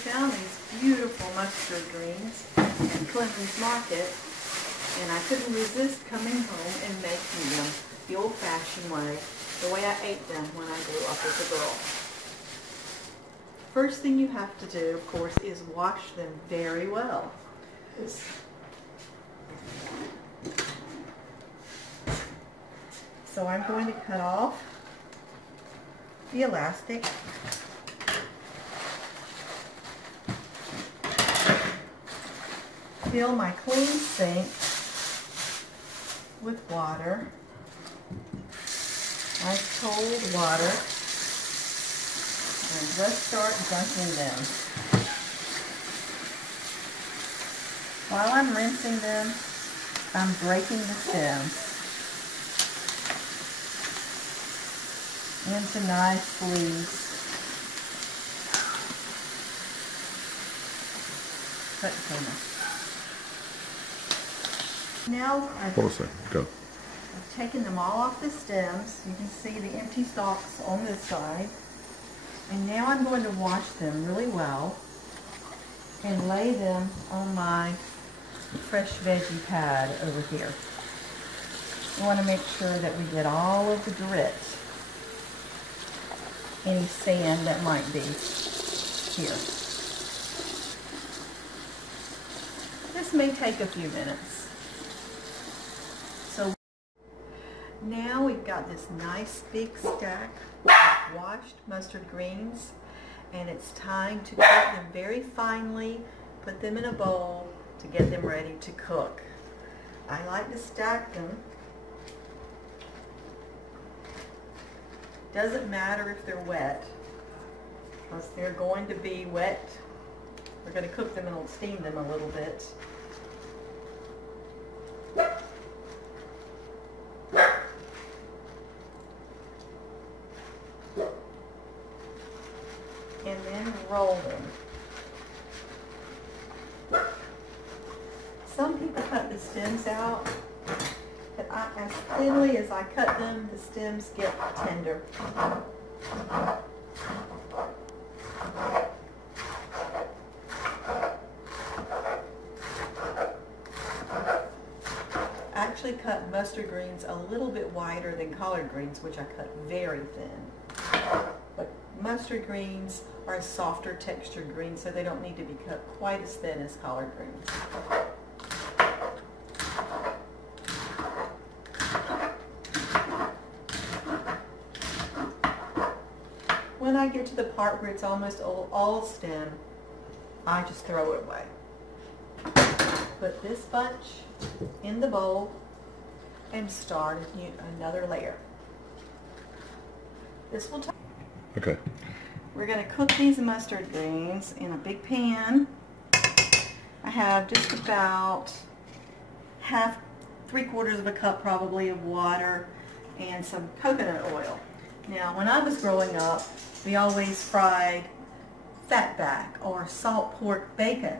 found these beautiful mustard greens at Clinton's Market, and I couldn't resist coming home and making them the old-fashioned way, the way I ate them when I grew up as a girl. First thing you have to do, of course, is wash them very well. So I'm going to cut off the elastic. Fill my clean sink with water, nice cold water, and just start dunking them. While I'm rinsing them, I'm breaking the stems into nice leaves. Now I've taken them all off the stems. You can see the empty stalks on this side. And now I'm going to wash them really well and lay them on my fresh veggie pad over here. We want to make sure that we get all of the grit, any sand that might be here. This may take a few minutes. So now we've got this nice big stack of washed mustard greens, and it's time to cut them very finely, put them in a bowl to get them ready to cook. I like to stack them. Doesn't matter if they're wet, because they're going to be wet. We're going to cook them and steam them a little bit. And then roll them. Some people cut the stems out, but as thinly as I cut them, the stems get tender. I actually cut mustard greens a little bit wider than collard greens, which I cut very thin. But mustard greens are a softer textured green, so they don't need to be cut quite as thin as collard greens. When I get to the part where it's almost all stem, I just throw it away. Put this bunch in the bowl and start another layer. This will take. Okay. We're going to cook these mustard greens in a big pan. I have just about three-quarters of a cup probably of water and some coconut oil. Now, when I was growing up, we always fried fatback or salt pork bacon.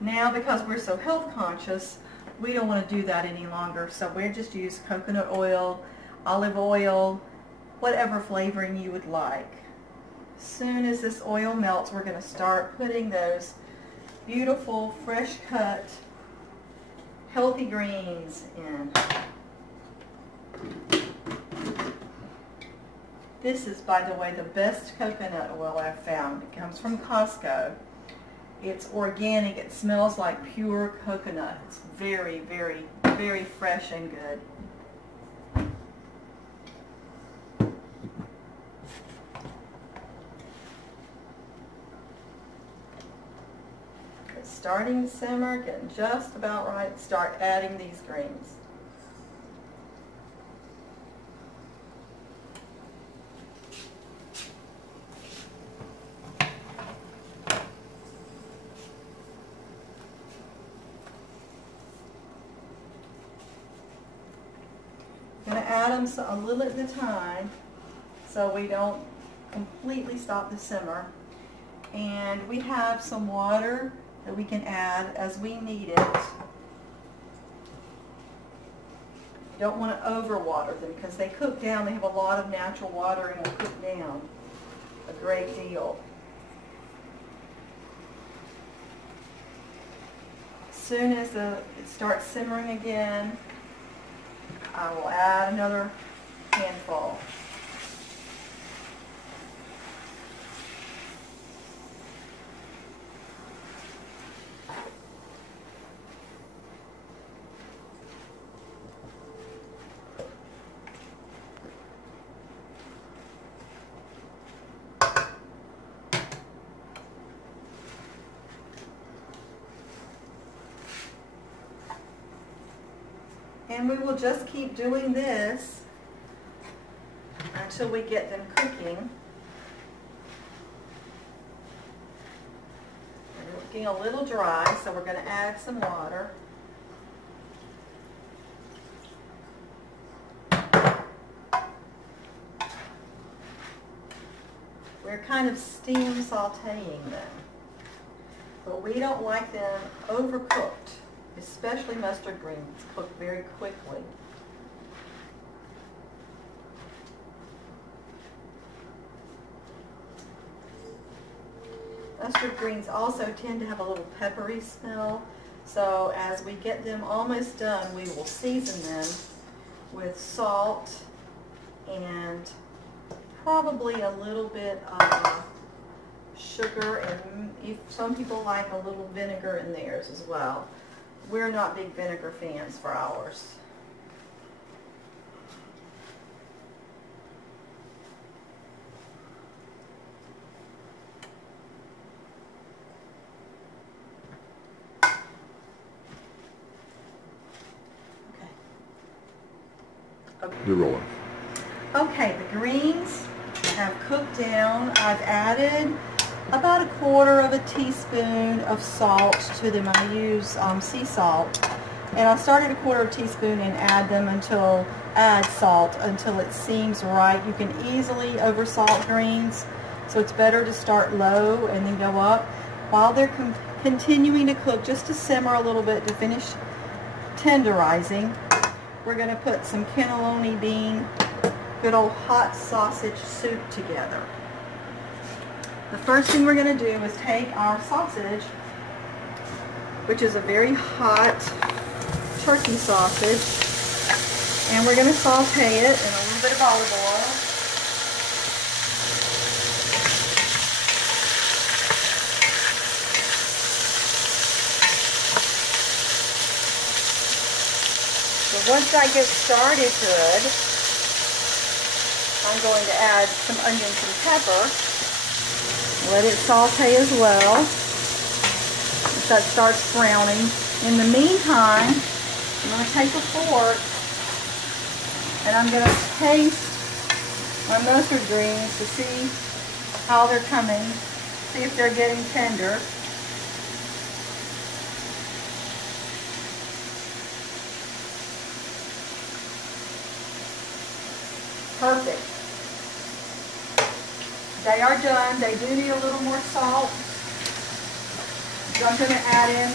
Now, because we're so health conscious, we don't want to do that any longer, so we just use coconut oil, olive oil, whatever flavoring you would like. As soon as this oil melts, we're going to start putting those beautiful, fresh cut, healthy greens in. This is, by the way, the best coconut oil I've found. It comes from Costco. It's organic. It smells like pure coconut. It's very, very, very fresh and good. It's starting to simmer, getting just about right. Start adding these greens. I'm going to add them a little at a time so we don't completely stop the simmer. And we have some water that we can add as we need it. You don't want to overwater them because they cook down. They have a lot of natural water and will cook down. a great deal. As soon as it starts simmering again, I will add another handful. And we will just keep doing this until we get them cooking. They're looking a little dry, so we're going to add some water. We're kind of steam sauteing them, but we don't like them overcooked. Especially mustard greens cook very quickly. Mustard greens also tend to have a little peppery smell, so as we get them almost done, we will season them with salt and probably a little bit of sugar, and if some people like a little vinegar in theirs as well. We're not big vinegar fans for ours. Okay. You're rolling. Okay, the greens have cooked down. I've added about 1/4 teaspoon of salt to them. I use sea salt, and I started 1/4 teaspoon and add salt until it seems right. You can easily oversalt greens, so it's better to start low and then go up while they're continuing to cook, just to simmer a little bit to finish tenderizing. We're going to put some cannelloni bean, good old hot sausage soup together. The first thing we're going to do is take our sausage, which is a very hot turkey sausage, and we're going to saute it in a little bit of olive oil. So once I get started good, I'm going to add some onions and pepper. Let it saute as well if that starts browning. In the meantime, I'm going to take a fork and I'm going to taste my mustard greens to see how they're coming, see if they're getting tender. Perfect. They are done. They do need a little more salt. So I'm going to add in,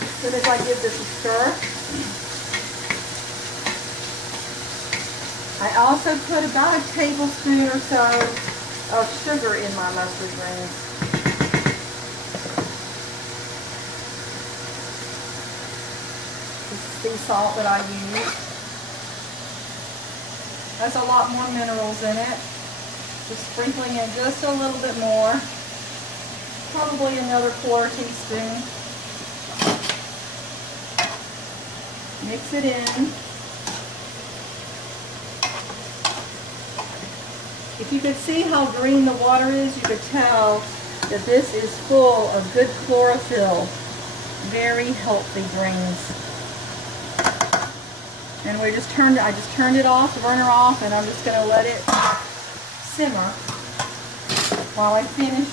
as soon as I give this a stir. I also put about 1 tablespoon or so of sugar in my mustard greens. This is sea salt that I use. That's a lot more minerals in it. Just sprinkling in just a little bit more. Probably another 1/4 teaspoon. Mix it in. If you could see how green the water is, you could tell that this is full of good chlorophyll. Very healthy greens. And I just turned it off, the burner off, and I'm just going to let it simmer while I finish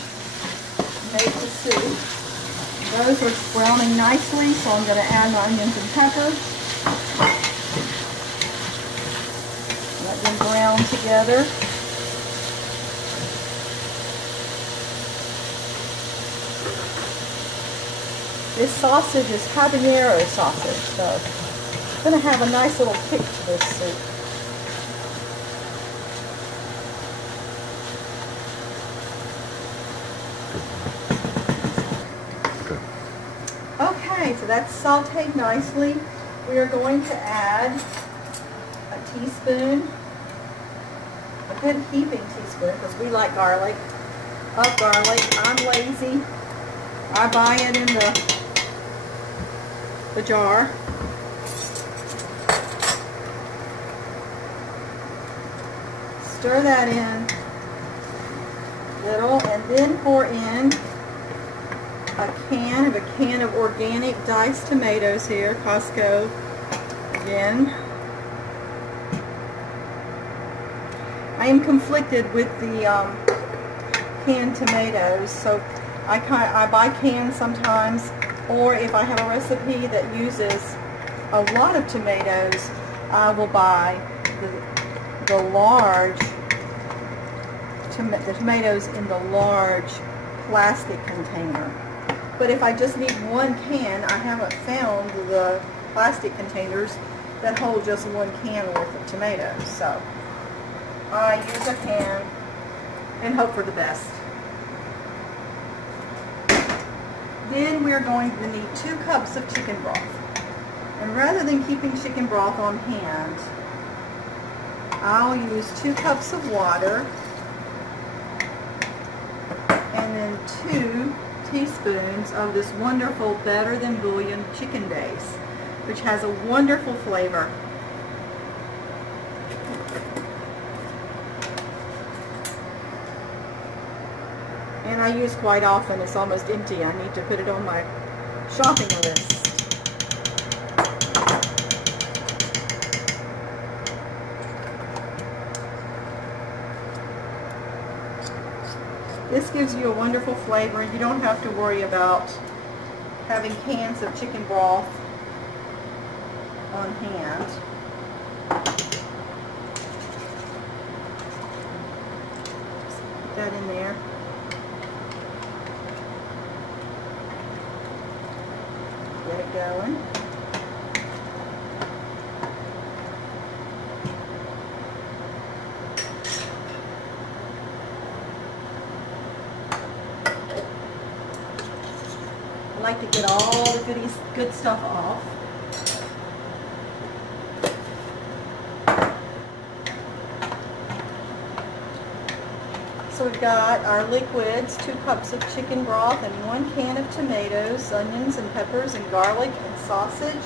make the soup. Those are browning nicely, so I'm going to add my onions and peppers. Let them brown together. This sausage is habanero sausage, so it's going to have a nice little kick to this soup. Okay, so that's sauteed nicely. We are going to add a teaspoon, a good heaping teaspoon, because we like garlic, of garlic. I'm lazy. I buy it in the jar. Stir that in little, and then pour in a can of organic diced tomatoes here, Costco again. I am conflicted with the canned tomatoes, so I buy canned sometimes, or if I have a recipe that uses a lot of tomatoes, I will buy the tomatoes in the large plastic container. But if I just need one can, I haven't found the plastic containers that hold just one can worth of tomatoes. So I use a can and hope for the best. Then we're going to need 2 cups of chicken broth. And rather than keeping chicken broth on hand, I'll use 2 cups of water and then 2 teaspoons of this wonderful Better Than Bouillon chicken base, which has a wonderful flavor. And I use quite often. It's almost empty. I need to put it on my shopping list. This gives you a wonderful flavor. You don't have to worry about having cans of chicken broth on hand. Just put that in there. Get it going. I like to get all the good stuff off. So we've got our liquids, 2 cups of chicken broth and 1 can of tomatoes, onions and peppers and garlic and sausage.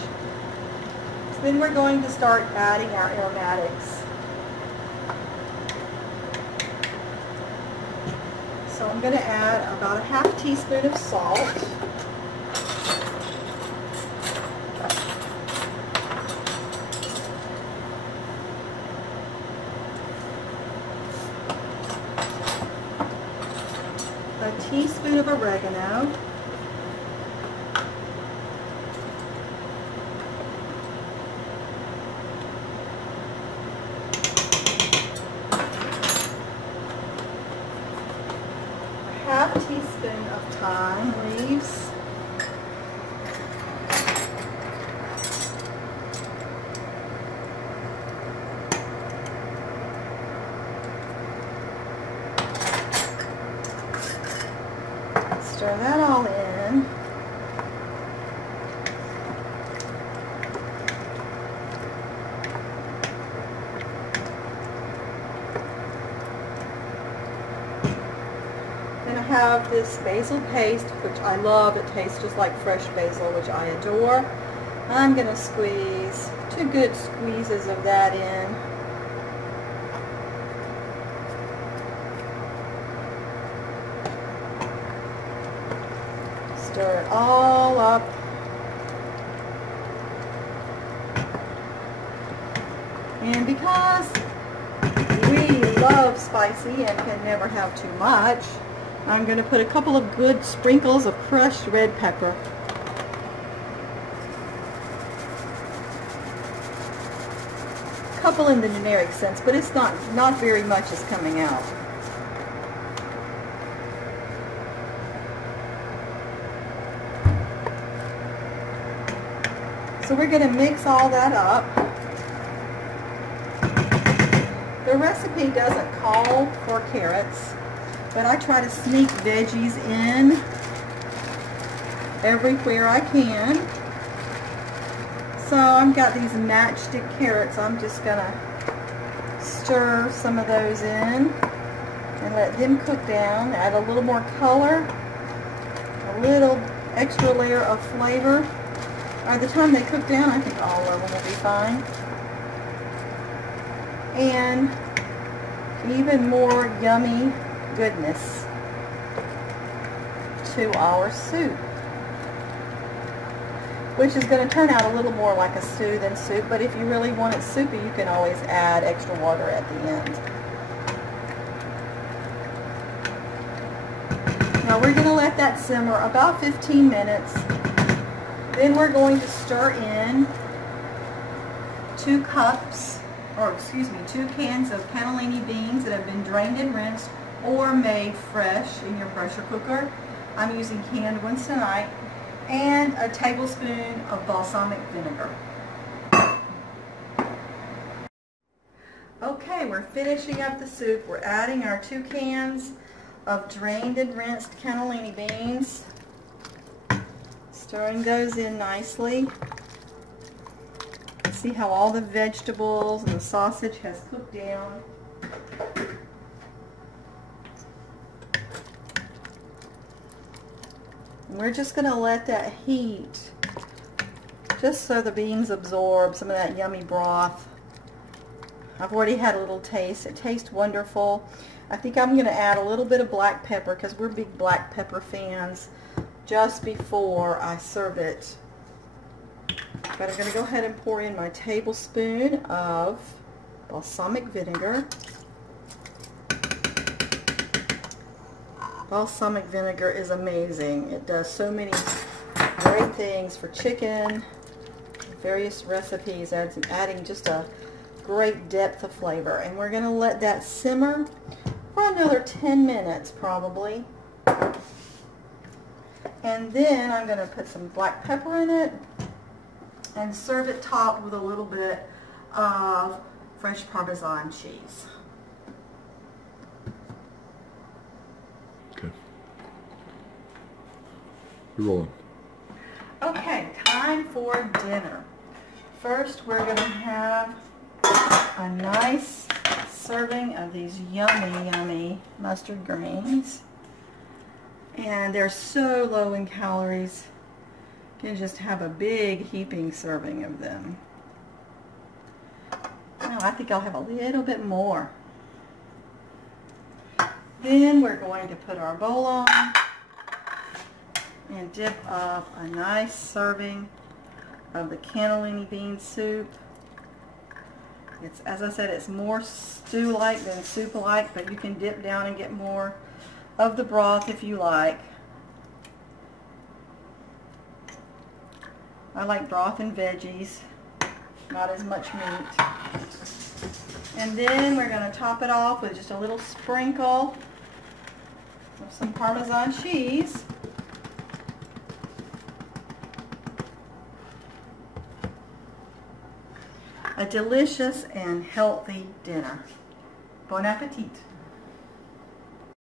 So then we're going to start adding our aromatics. So I'm going to add about a ½ teaspoon of salt. A teaspoon of oregano, a ½ teaspoon of thyme leaves, stir that all in. Then I have this basil paste, which I love. It tastes just like fresh basil, which I adore. I'm going to squeeze 2 good squeezes of that in. Stir it all up. And because we love spicy and can never have too much, I'm going to put a couple of good sprinkles of crushed red pepper. A couple in the generic sense, but it's not very much is coming out. So we're going to mix all that up. The recipe doesn't call for carrots, but I try to sneak veggies in everywhere I can. So I've got these matchstick carrots. I'm just going to stir some of those in and let them cook down. Add a little more color, a little extra layer of flavor. By the time they cook down, I think all of them will be fine. And even more yummy goodness to our soup, which is going to turn out a little more like a stew than soup, but if you really want it soupy, you can always add extra water at the end. Now we're going to let that simmer about 15 minutes. Then we're going to stir in 2 cans of cannellini beans that have been drained and rinsed or made fresh in your pressure cooker. I'm using canned ones tonight, and a tablespoon of balsamic vinegar. Okay, we're finishing up the soup. We're adding our 2 cans of drained and rinsed cannellini beans. Stirring those in nicely. See how all the vegetables and the sausage has cooked down. And we're just going to let that heat just so the beans absorb some of that yummy broth. I've already had a little taste. It tastes wonderful. I think I'm going to add a little bit of black pepper because we're big black pepper fans just before I serve it. But I'm going to go ahead and pour in my tablespoon of balsamic vinegar. Balsamic vinegar is amazing. It does so many great things for chicken, various recipes, adding just a great depth of flavor. And we're going to let that simmer for another 10 minutes probably. And then I'm going to put some black pepper in it and serve it topped with a little bit of fresh Parmesan cheese. Okay. You're rolling. Okay, time for dinner. First, we're going to have a nice serving of these yummy, yummy mustard greens. And they're so low in calories. You can just have a big heaping serving of them. No, I think I'll have a little bit more. Then we're going to put our bowl on and dip up a nice serving of the cannellini bean soup. It's, as I said, it's more stew-like than soup-like, but you can dip down and get more of the broth if you like. I like broth and veggies, not as much meat. And then we're going to top it off with just a little sprinkle of some Parmesan cheese. A delicious and healthy dinner. Bon appetit.